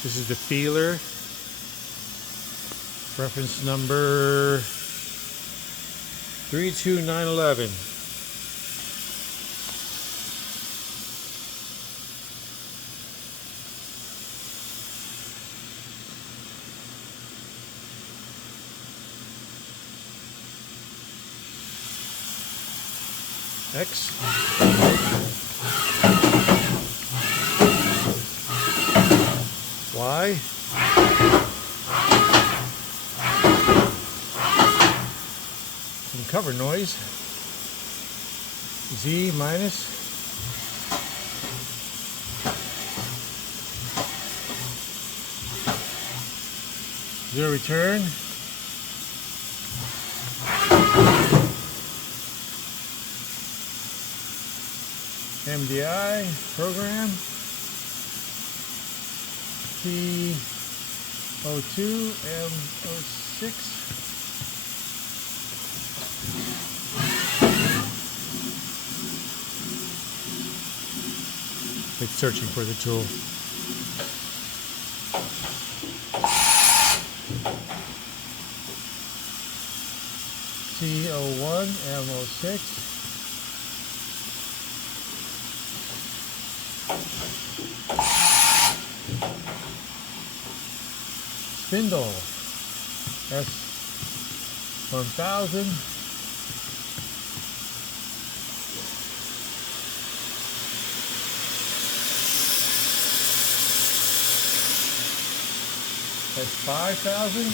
This is the feeler. Reference number 32911. X. Y. Some cover noise. Z minus. Zero return. MDI program. P02 M06. It's searching for the tool. C01 M06. Spindle S1000. S5000.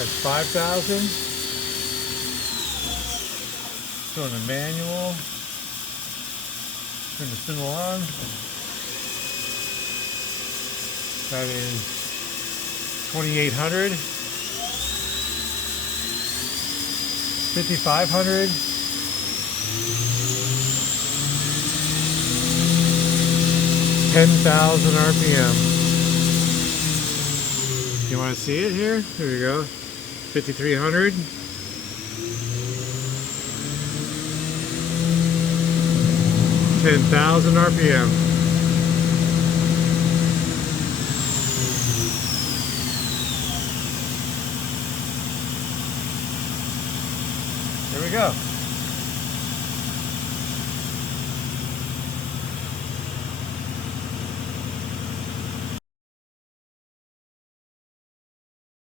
S5000. Showing the manual. Turn the spindle on. That is 2800, 5500, 10,000 RPM. You want to see it here? Here we go. 5300. 10,000 RPM. There we go.